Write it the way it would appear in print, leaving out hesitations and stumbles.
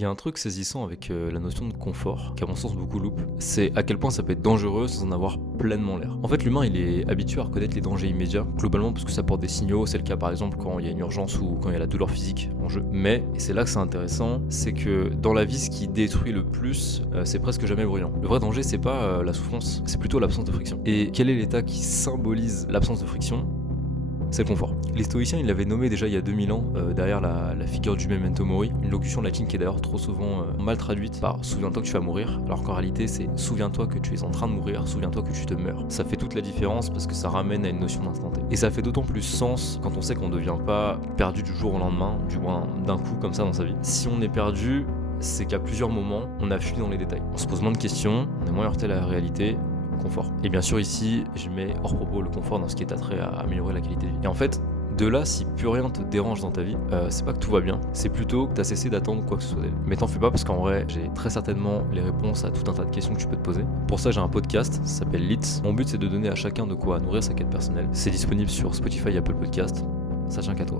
Il y a un truc saisissant avec la notion de confort, qui à mon sens beaucoup loupe, c'est à quel point ça peut être dangereux sans en avoir pleinement l'air. En fait, l'humain, il est habitué à reconnaître les dangers immédiats, globalement parce que ça porte des signaux, c'est le cas par exemple quand il y a une urgence ou quand il y a la douleur physique en jeu. Mais, et c'est là que c'est intéressant, c'est que dans la vie, ce qui détruit le plus, c'est presque jamais bruyant. Le vrai danger, c'est pas la souffrance, c'est plutôt l'absence de friction. Et quel est l'état qui symbolise l'absence de friction ? C'est le confort. Les stoïciens, ils l'avaient nommé déjà il y a 2000 ans, derrière la figure du memento mori, une locution latine qui est d'ailleurs trop souvent mal traduite par souviens-toi que tu vas mourir, alors qu'en réalité c'est souviens-toi que tu es en train de mourir, souviens-toi que tu te meurs. Ça fait toute la différence parce que ça ramène à une notion d'instant T. Et ça fait d'autant plus sens quand on sait qu'on ne devient pas perdu du jour au lendemain, du moins d'un coup comme ça dans sa vie. Si on est perdu, c'est qu'à plusieurs moments, on a fui dans les détails. On se pose moins de questions, on est moins heurté à la réalité. Confort. Et bien sûr ici, je mets hors propos le confort dans ce qui est attrait à améliorer la qualité de vie. Et en fait, de là, si plus rien te dérange dans ta vie, c'est pas que tout va bien, c'est plutôt que t'as cessé d'attendre quoi que ce soit d'elle. Mais t'en fais pas parce qu'en vrai, j'ai très certainement les réponses à tout un tas de questions que tu peux te poser. Pour ça, j'ai un podcast, ça s'appelle Litz. Mon but, c'est de donner à chacun de quoi nourrir sa quête personnelle. C'est disponible sur Spotify et Apple Podcast. Ça tient qu'à toi.